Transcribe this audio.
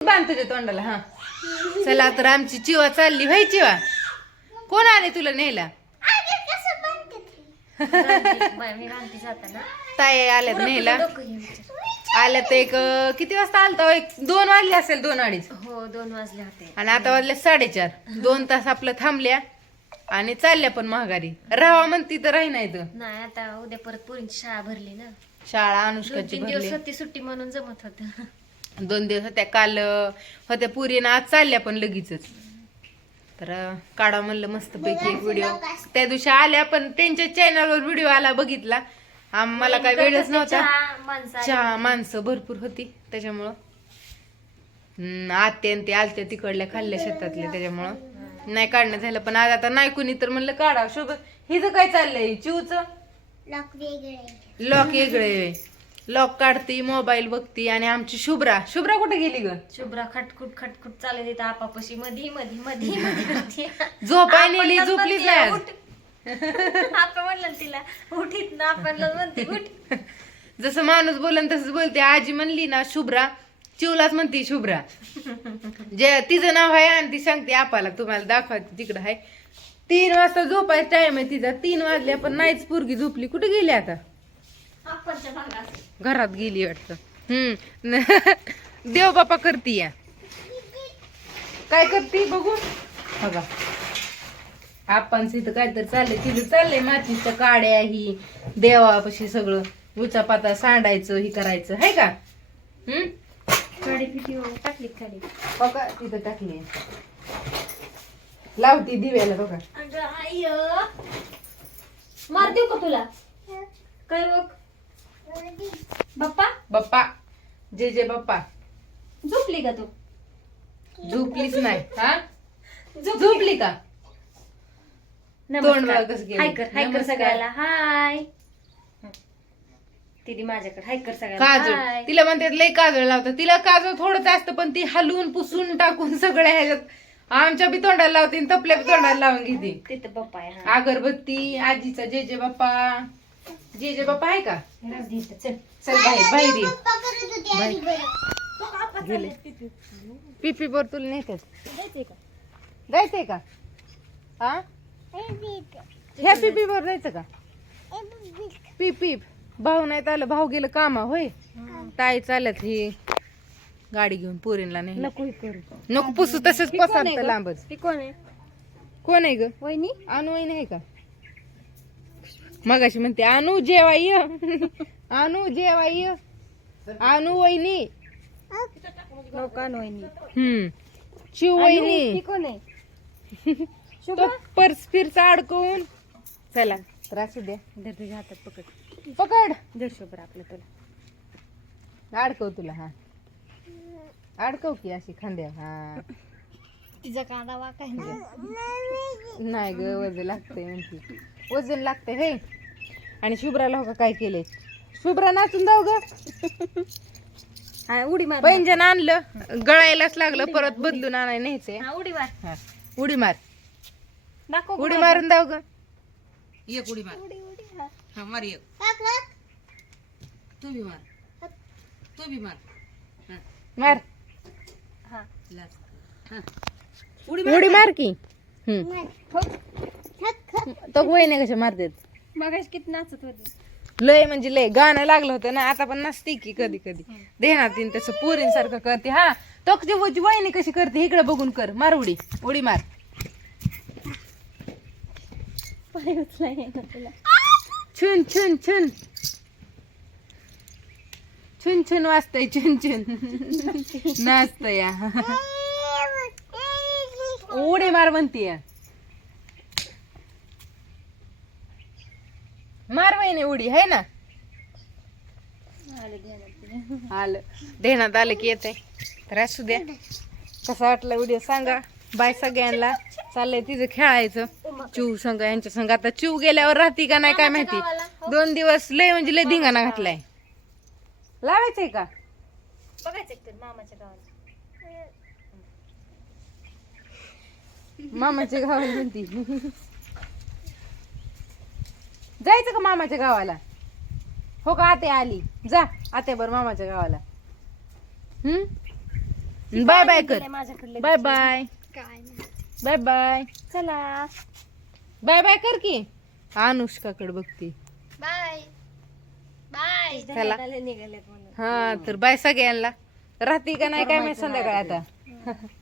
बांध तुझ्या तोंडाला. हा चला तर आमची चिवा चालली. भाई चिवा कोण आले तुला न्यायला? ताई आल्यात न्यायला. आल्यात एक किती वाजता आलता? एक 2 वाजले असेल, 2-2:30. हो 2 वाजले होते. आणि आता वाजले 4:30. 2 तास आपलं थांबल्या आणि चालल्या पण महागारी. राहावा म्हणती तर राही नाही तर नाही. आता उद्या परत पोरींची शाळा भरली ना. शाळा अनुष्काची 2-3 दिवस भरली. होती सुट्टी म्हणून जमत होत. 2 दिवस होत्या. काल होत्या पुरीनं, आज चालल्या पण लगेचच. तर काढा म्हणलं मस्त पैकी एक व्हिडिओ. त्या दिवशी आल्या पण त्यांच्या चॅनलवर व्हिडिओ आला, बघितला. आम्हाला काय वेळच नव्हता. चहा माणसं भरपूर होती त्याच्यामुळं. आत्या ते आलत्या तिकडल्या खाल्ल्या शेतातल्या, त्याच्यामुळं नाही काढणं झालं. पण आज आता नाही कुणी तर म्हणलं काढा. शोभ हिचं काय चाललंय? चिवच लॉक वेगळे. लॉक काढती, मोबाईल बघती. आणि आमची शुभ्रा कुठे गेली ग? शुभ्रा खटखुट चालत येते आपापशी मधी मधी मधी मधी करते. झोपाय नेली, झोपलीच नाही आज. आपण म्हणलं तिला उठीत ना, आपण म्हणते उठ. जसं माणूस बोलन तसंच बोलते. आजी म्हणली ना शुभ्रा, चिवलाच म्हणते शुभ्रा. जे तिचं नाव आहे आणि ती सांगते आपाला. तुम्हाला दाखवते तिकडं आहे. 3 वाजता झोपायचा टाइम आहे तिचा. 3 वाजल्या पण नाहीच पोरगी झोपली. कुठे गेली आता? घरात गेली वाटतं. देव बापा करती या. काय करती बघू बघा. आपण इथं काहीतरी चाललंय. तिथं चाललंय मातीच्या काड्या ही देवापाशी सगळं उचा पाता सांडायचं, ही करायचं आहे का? काडी पिटी टाकली खाली. बघा तिथं टाकली. लावती दिव्याला बघा. मार देऊ का तुला? काय बघ बाप्पा जे बाप्पा. झोपली का तू? झोपलीच नाही. हा झोपली का? तोंड बघा कसं गेलं. हाय कर सगळ्याला. हाय तिने माझ्याकडे हाय कर सगळ्याला. काजळ तिला म्हणतात लय काजळ लावतात. तिला काजळ थोडंच असतं पण ती हलवून पुसून टाकून सगळ्या ह्याच्यात आमच्या बी तोंडाला लावते आणि तपल्या बी तोंडाला लावून घेते. तिथं बाप्पा आहे. अगरबत्ती आजीचा जे बाप्पा आहे का? चल चल बाहेर गेले. पिपी बर तुला नेतात. जायचंय का? हा ह्या पिपी बर जायचं का? पिपी भाऊ नाही आलं. भाऊ गेलं कामा. होय ताई चालत ही गाडी घेऊन पोरींला नाही. नको पुसू तसंच पसंत लांबच. कोण आहे ग? वहिनी. अनु वहिनी आहे का? मगाशी म्हणते अनु जेवाय. अनु जेवाय. अनु वहिनी. शिव वहिनी. कोण आहे? तो पर्स फिरचा अडकवून. चला तर असू द्या. धर तुझ्या हातात पकड. पकड शुभ्र आपलं तुला अडकव. तुला हा अडकव की अशी खांद्या. हा तिचा कांदा वाकाय नाही ग वजन लागतंय म्हणते. वजन लागतंय हे. आणि शुभ्राला हो का काय केलंय? शुभ्रा नाचून जाऊ ग. उडी मार. पैंजण आणलं गळायलाच लागलं. परत बदलून आणाय न्यायचंय. उडी मार. हा उडी मार. दाखव उडी मारून जाऊ ग. एक उडी मार. हा मार एक. तू बी मार. मार. उडी मार की. तो वहिने कशा मारतात? मगाशी किती नाचत होती. लय म्हणजे लय गाणं लागलं होतं ना. आता पण नसते की कधी कधी देणार तीन तसं पोरींसारखं करते. हा तो वहिनी कशी करते इकडे बघून कर. मार उडी मार. छुन छुन छुन छुन छुन वाजतय. छुन छुन नाचत या. उडी मार म्हणतीय. मार वहिनी उडी आहे ना. आलं ध्यानात आलं की येते. तर असू द्या. कसा वाटला व्हिडिओ सांगा. बाय सगळ्यांना. चाललंय तिचं खेळायचं चिव संघ यांच्या संघ. आता चिव गेल्यावर राहती का नाही काय माहिती. 2 दिवस लय म्हणजे लय धिंगाणा घातलाय. लावायचंय का? बघायचं मामाच्या गावाला. मामाच्या गावाला म्हणती. जायचं का मामाच्या गावाला? हो का आते आली. जा आते बर मामाच्या गावाला. बाय बाय कर. माझ्याकडले बाय बाय. Bye bye. चला बाय बाय कर की. अनुष्काकडे बघते. बाय बाय चला. निघालेत म्हणून हा तर बाय सगळ्यांना. राहते का नाही काय माहिती संध्याकाळी आता.